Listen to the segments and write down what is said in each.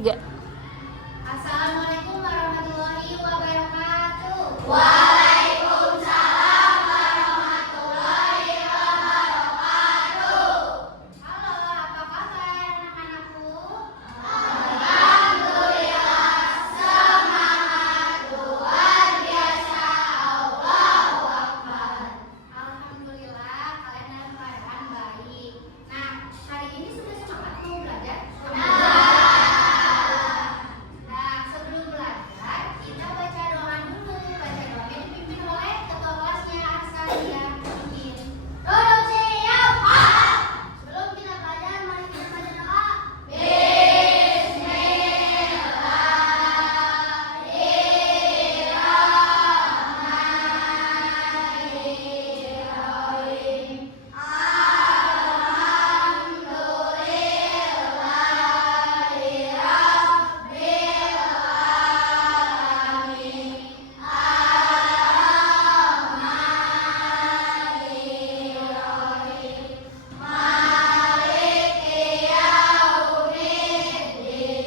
Tiga. Assalamualaikum warahmatullahi wabarakatuh. Waalaikumsalam warahmatullahi wabarakatuh. Halo, apa kabar anak-anakku? Alhamdulillah, semangat luar biasa. Allahu Akbar. Alhamdulillah, kalian dalam keadaan baik. Nah, hari ini sudah semangat mau belajar? Nah, sebelum belajar, kita baca doa dulu. Baca doanya dipimpin oleh ketua kelasnya Arsalia. Pimpin. Duduk siap. Sebelum kita belajar, mari kita baca doa. Bismillahirrahmanirrahim. Alhamdulillahi rabbil alamin. Ar-Rahmanir-Rahim. Maliki yaumiddin.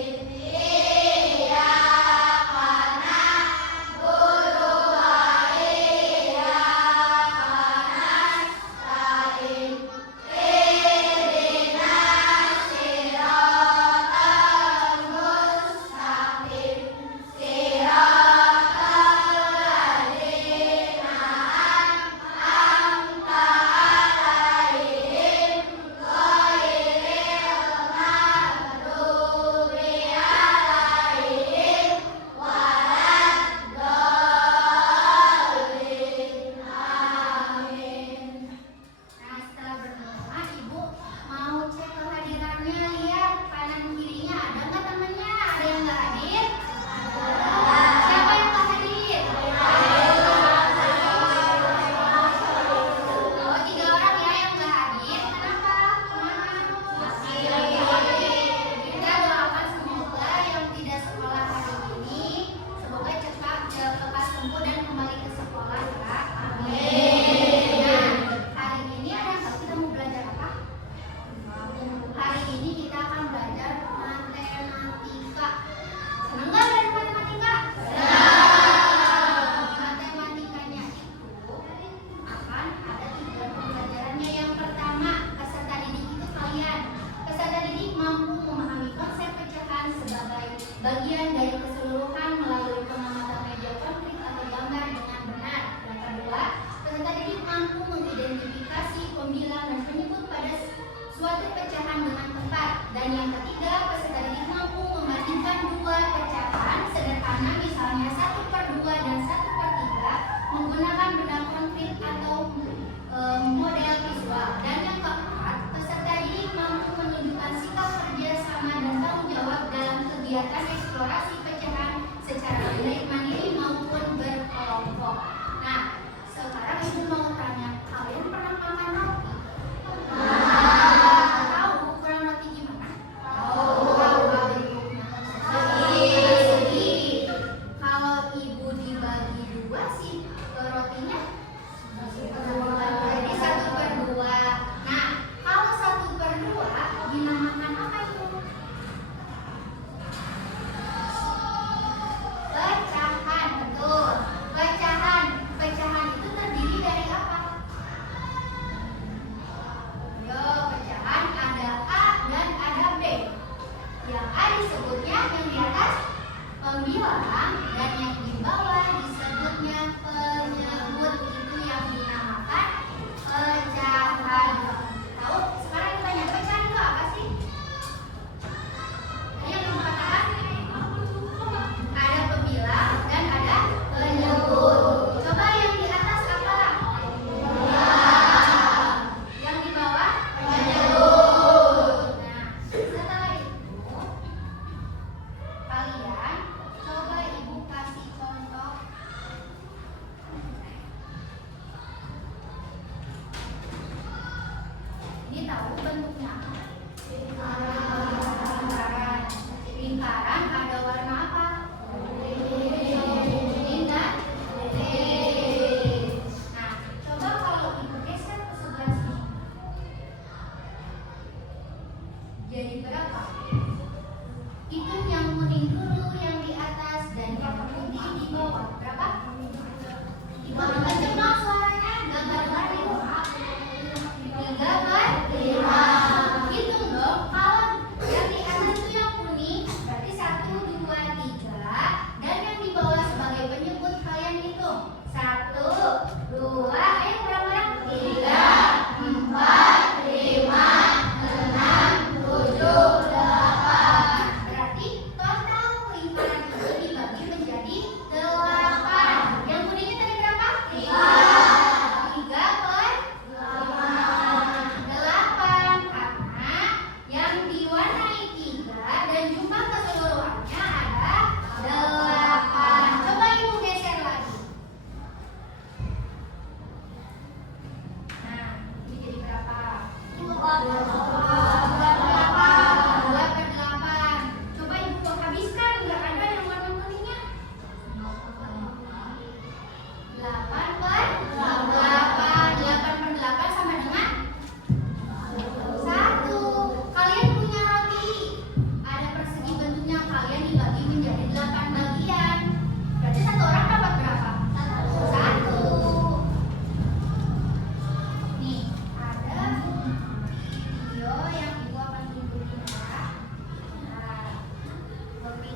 Iyyaka na'budu wa iyyaka nasta'in. Ihdinas siratal mustaqim. Siratal ladzina an'amta 'alaihim ghairil maghdubi 'alaihim waladdallin. Amin. Nah, setelah berdoa, Ibu mau cek kehadirannya, lihat kanan kirinya ada nggak temennya? Ada yang nggak hadir? Siapa yang nggak hadir? Oh, 3 orang ya yang nggak hadir. Kenapa? Kemana? Kita doakan semoga yang tidak sekolah hari ini semoga cepat lepas sembuh dan kembali ke sekolah ya. Amin. Nah, hari ini ada nggak kita mau belajar apa? Hari ini kita akan belajar matematika. Senang nggak belajar matematika? Matematikanya itu akan ada 3 pembelajarannya. Yang pertama, peserta didik itu kalian. Peserta didik mampu memahami konsep pecahan sebagai bagian dari keseluruhan melalui pengamatan media konkret atau gambar dengan benar. Yang kedua, peserta didik mampu mengidentifikasi, membilang, dan menyebut pada suatu pecahan dengan tepat. Dan yang ketiga, peserta didik mampu membandingkan 2 pecahan sederhana, misalnya 1/2 dan 1/3, menggunakan benda konkret atau model visual. Dan yang keempat, peserta didik mampu menunjukkan sikap kerja sama dan tanggung jawab dalam kegiatan eksplorasi pecahan secara mandiri maupun berkelompok. Nah, sekarang Ibu mau tanya, kalian pernah makan roti? Tahu ukuran roti gimana? Apa bentuknya? Segi. Kalau Ibu dibagi 2 sih rotinya jadi 1/2. Nah, kalau 1/2 dinamakan apa itu? Pecahan, betul. Pecahan. Pecahan itu terdiri dari apa? Yo, pecahan ada A dan ada B. Yang A disebutnya yang di atas pembilang dan yang di bawah disebutnya penyebut. Itu yang dinamakan pecahan. Tahu? Sekarang kita tanya pecahan itu apa sih? Tadi yang dikatakan ada pembilang dan ada penyebut. Coba yang di atas apa? Yang di bawah? Penyebut. Nah, setelah itu kalian coba Ibu kasih contoh. Ini tahu bentuknya apa? Lingkaran. Lingkaran ada warna apa? Kuning dan putih. Nah, coba kalau Ibu geser ke sebelah sini. Jadi berapa? Hitung yang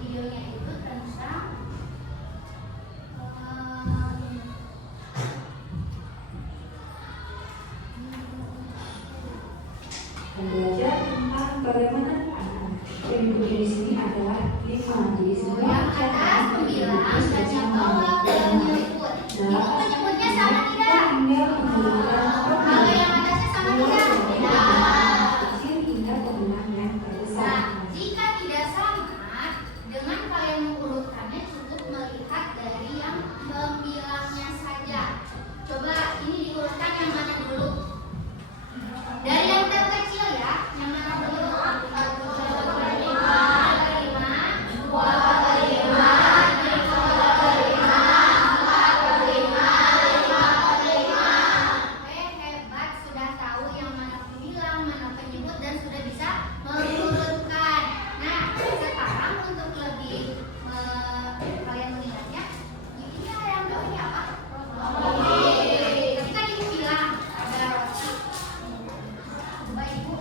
videonya itu tentang belajar tentang bagaimana yang dibuat di sini adalah 5. Jadi semua yang atas pembilang dan yang bawah penyebut. Itu penyebutnya sama tidak? Kalau yang atasnya sama tidak? Kecil hingga pembilang yang terbesar. Nah, jika tidak sama, dengan kalian mengurutkannya cukup melihat dari yang pembilangnya saja. Coba ini diurutkan yang mana dulu? Dari yang terkecil ya, yang mana dulu? Oke, hebat, sudah tahu yang mana pembilang, mana penyebut, dan sudah bisa mengurutkan. Nah, sekarang untuk lebih kalian mengingatnya, ini yang tahu ini apa? Tapi kan ibu bilang ada roti. Coba ibu,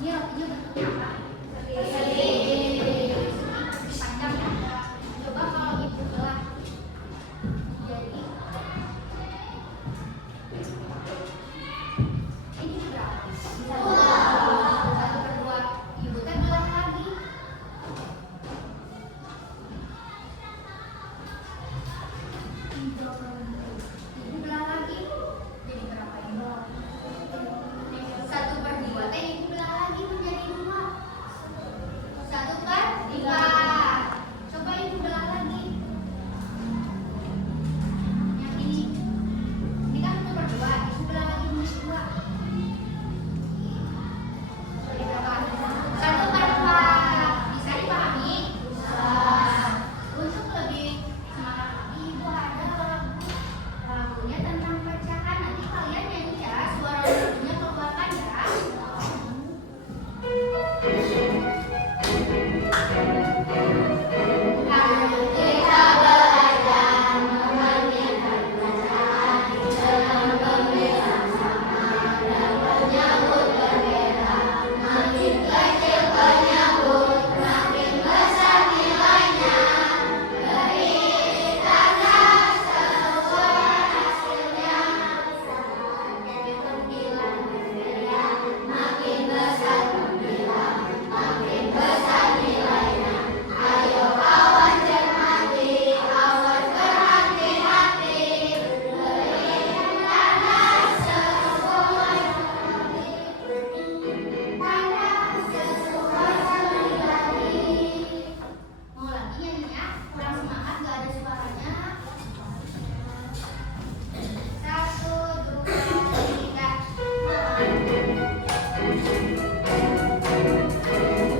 ini rotinya bentuknya apa? Panjang ya. Coba kalau ibu belah, jadi ini berapa? 1/2. Ibu teh belah lagi. Ibu belah lagi. Jadi berapa ini? 1/2 teh ibu belah lagi menjadi 2. 1/3. Coba ibu belah lagi. Yang ini kan 1/2. Ibu belah lagi menjadi 2. Jadi berapa? 1/4. Bisa dipahami? Untuk lebih semangat lagi, ibu ada lagunya tentang pecahan. Nanti kalian nyanyi ya, suara lagunya keluarkan ya. Kita belajar mengenai pecahan dengan pembilang sama dan penyebut berbeda. Makin kecil penyebut, makin besar nilainya. Berikanlah sesuai hasilnya. Jadi pembilang berbeda, makin besar pembilang, makin besar nilainya. Ayo awas cermati, awas berhati-hati. Berikanlah sesuai sekali lagi. Mau lagi nyanyinya? Kurang semangat, gak ada suaranya. 1, 2, 3.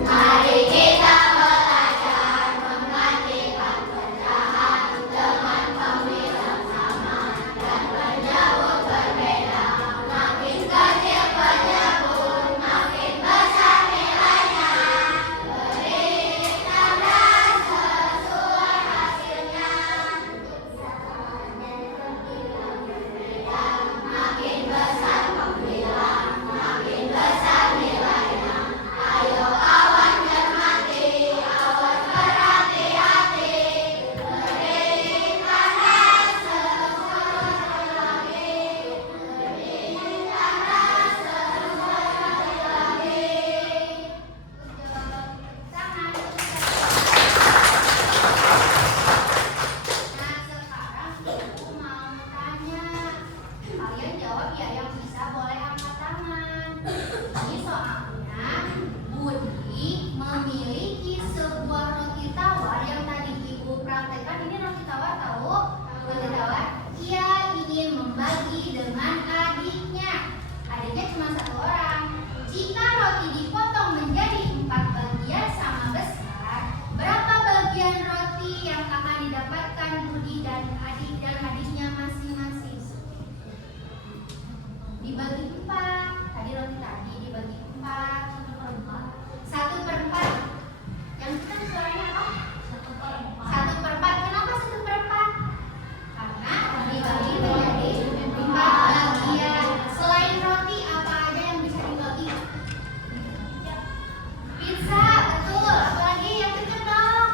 Mari kita belajar menggantikan pecahan dengan pembilang sama dan penyebut berbeda. Makin kecil penyebut, makin besar nilainya. Berikanlah sesuai hasilnya. Jadi pembilang berbeda, makin besar pembilang, makin besar nilainya. Ayo awas cermati, awas berhati-hati. Berikanlah sesuai lagi. Berikanlah sesuai lagi. Tangan. Nah, sekarang ibu mau tanya. Kalian jawab ya, yang bisa boleh angkat tangan. Ini soalnya Budi memiliki sebuah roti tawar yang tadi ibu praktekkan. Ini roti tawar tahu? Roti tawar. Ia ingin membagi dengan adiknya. Adiknya cuma 1 orang. Jika roti dipotong menjadi 4 bagian sama besar, berapa bagian roti yang akan didapatkan Budi dan adiknya masing-masing? Dibagi 4. Tadi roti tadi dibagi 4. 1/4. Yang kita suaranya apa? 1/4. Kenapa 1/4? Karena dibagi menjadi 4 bagian. Selain roti, apa aja yang bisa dibagi? Pizza, betul. Apalagi yang kenceng dong.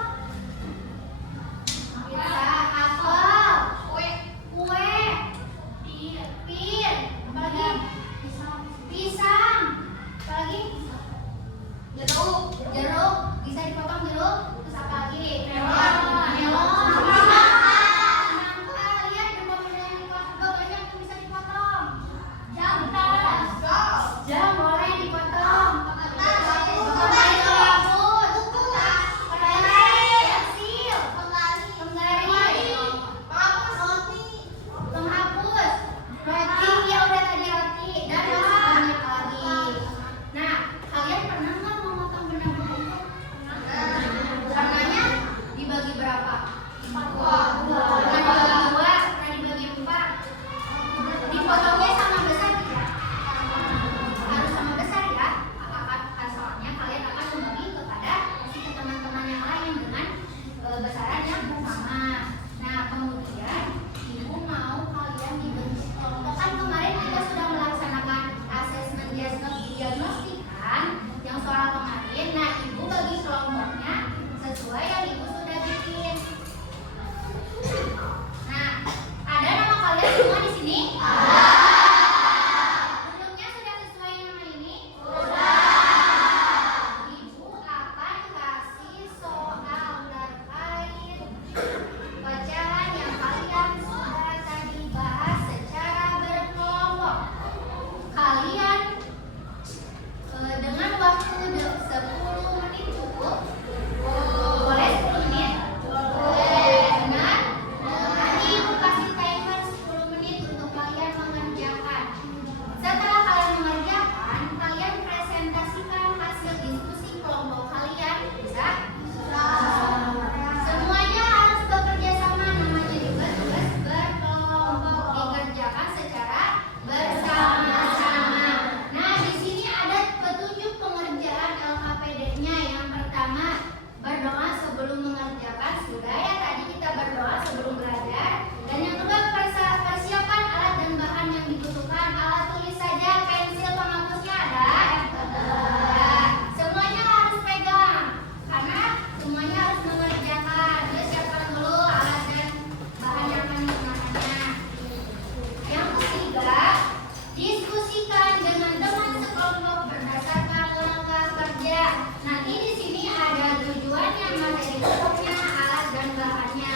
materi pokoknya, alat dan bahannya.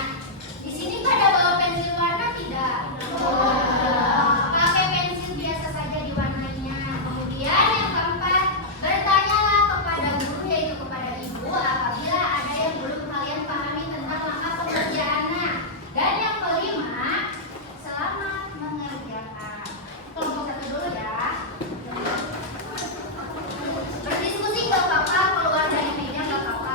Di sini pada bawa pensil warna tidak? Pakai pensil biasa saja diwarnainya. Kemudian yang keempat, bertanyalah kepada guru yaitu kepada ibu apabila ada yang belum kalian pahami tentang langkah pengerjaannya. Dan yang kelima, selamat mengerjakan. Kelompok satu dulu ya. Berdiskusi nggak apa-apa, keluar dari meja nggak apa-apa.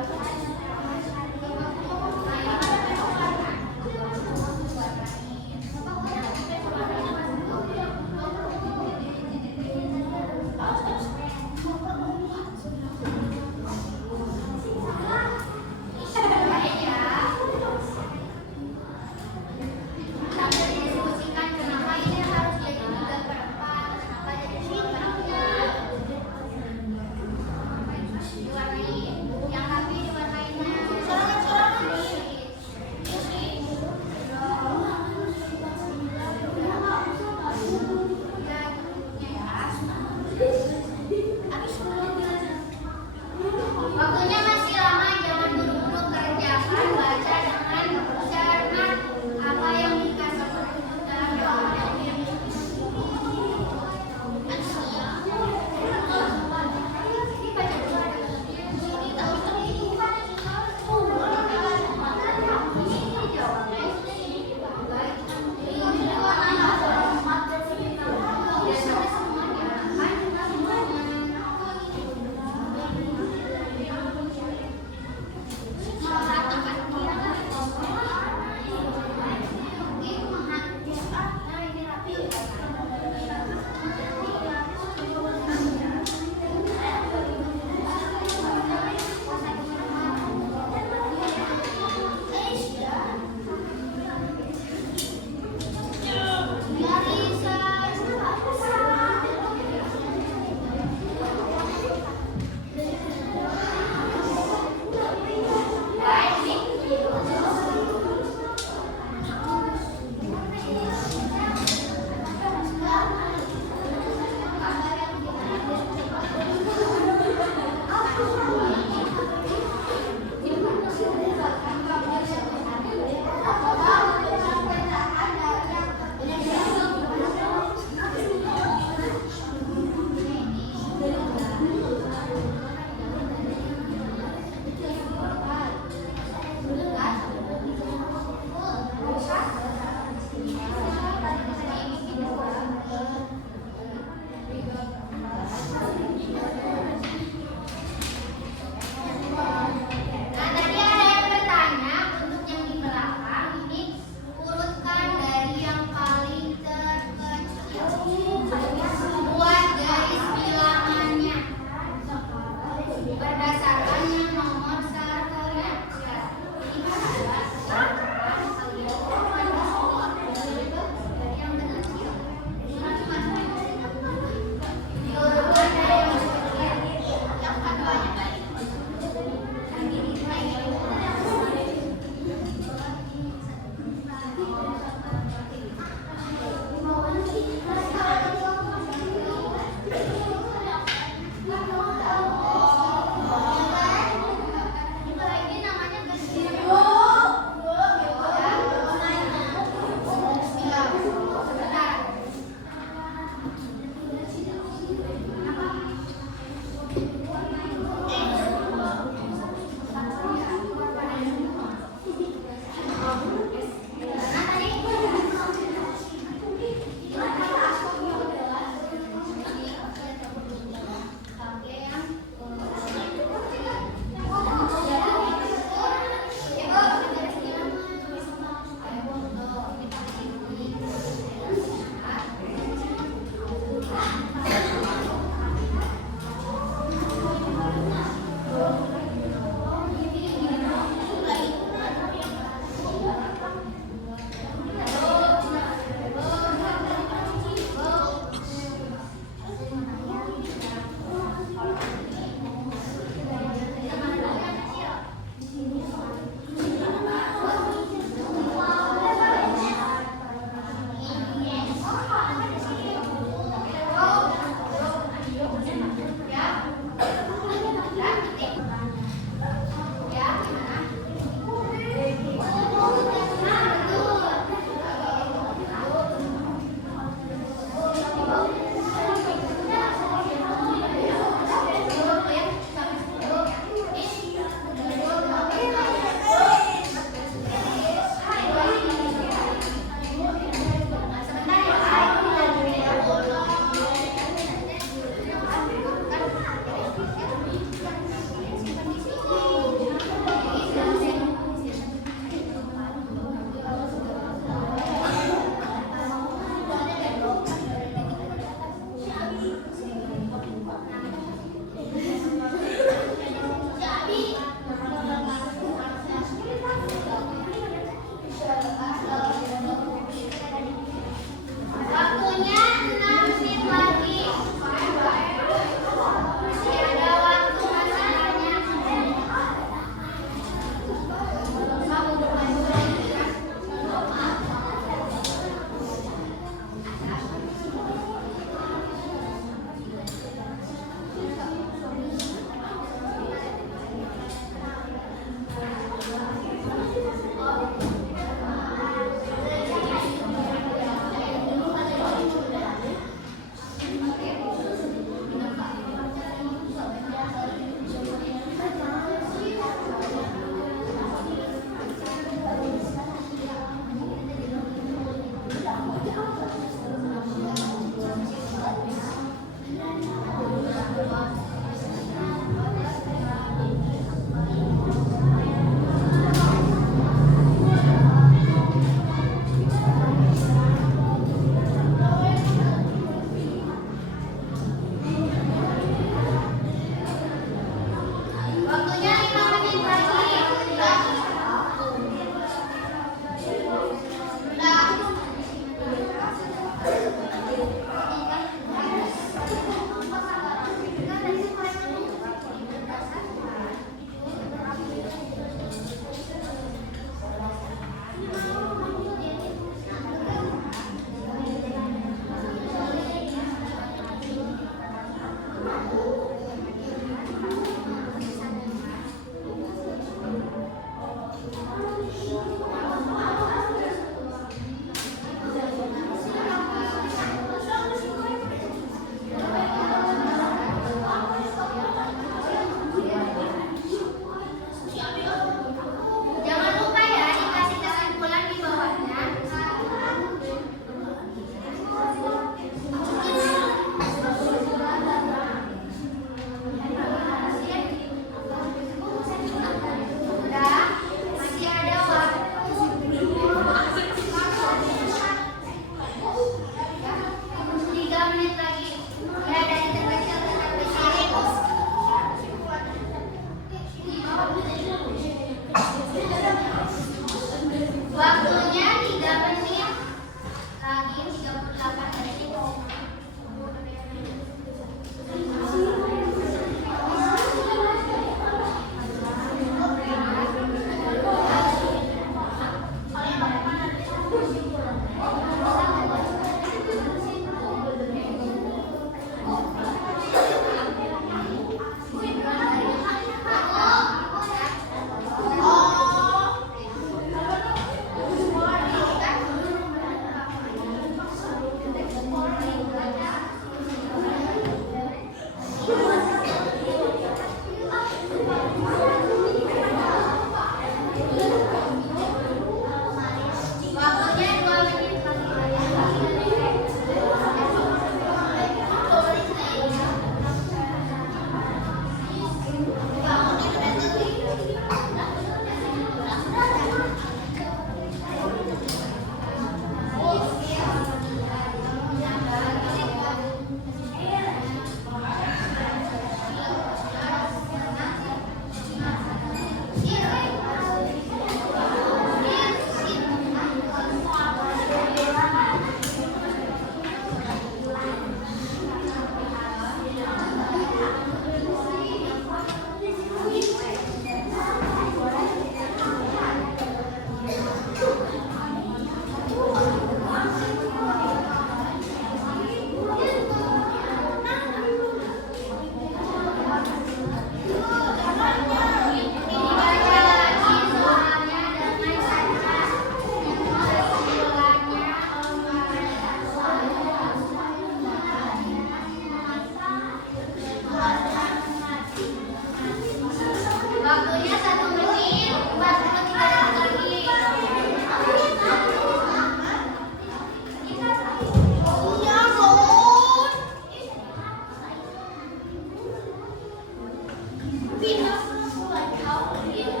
pindah buat kau dia.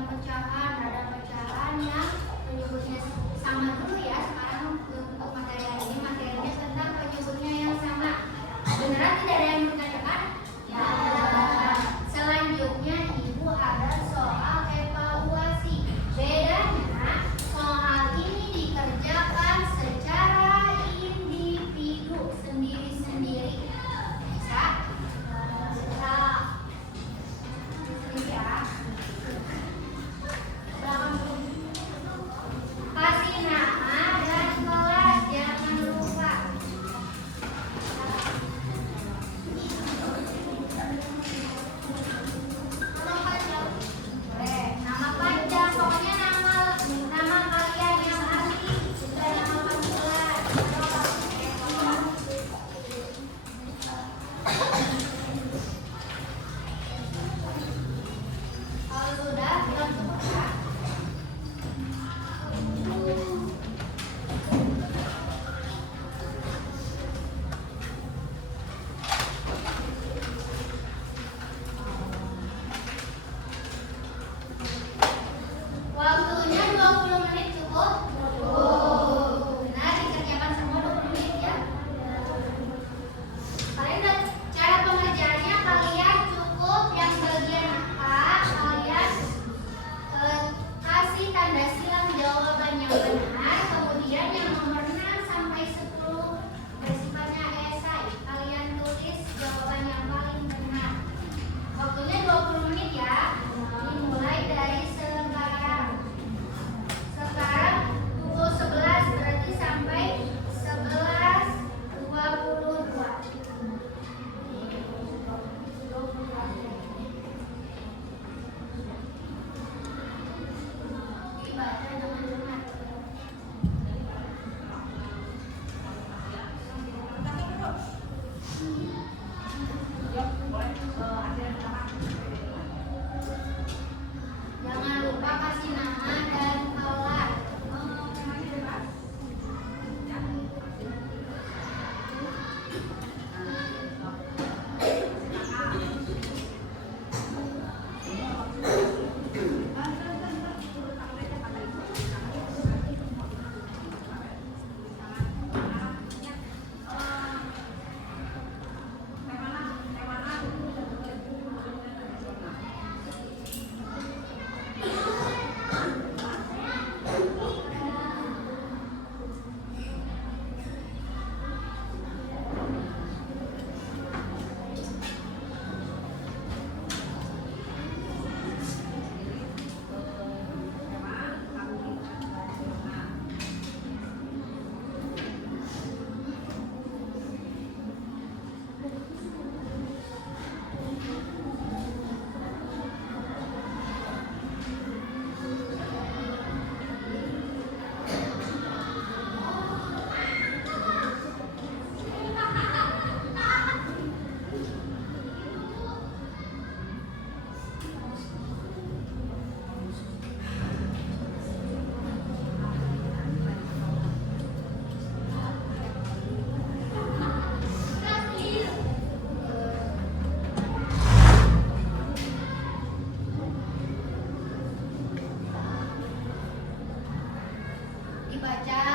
radang pecahan yang penyebutnya sama dulu ya. Sekarang untuk materi hari ini materinya tentang penyebutnya yang sama. Beneran tidak ada yang bertanyakan? Ya. Selanjutnya Ibu ada soal evaluasi. Bedanya soal ini dikerjakan secara individu sendiri-sendiri. Bisa? Bisa. Ini ya. Kasih nama dan kelas, jangan lupa. Nama panjang, pokoknya nama kalian yang asli dan nama panggilan. Kalau sudah, bilang cukup ya. Waktunya 20 menit cukup? Benar, dikerjakan semua 20 menit ya. Kalian udah, cara pengerjaannya kalian cukup yang bagian A, kalian kasih tanda silang jawaban yang benar, kemudian yang nomor 6 sampai 10 bersifatnya esai. Kalian tulis jawaban yang paling benar. Waktunya 20 menit ya. Dimulai dari sekarang. Sekarang pukul 11 berarti sampai 11.22. Dibaca dengan benar. Jangan lupa kasih nama dan kelas. Dibaca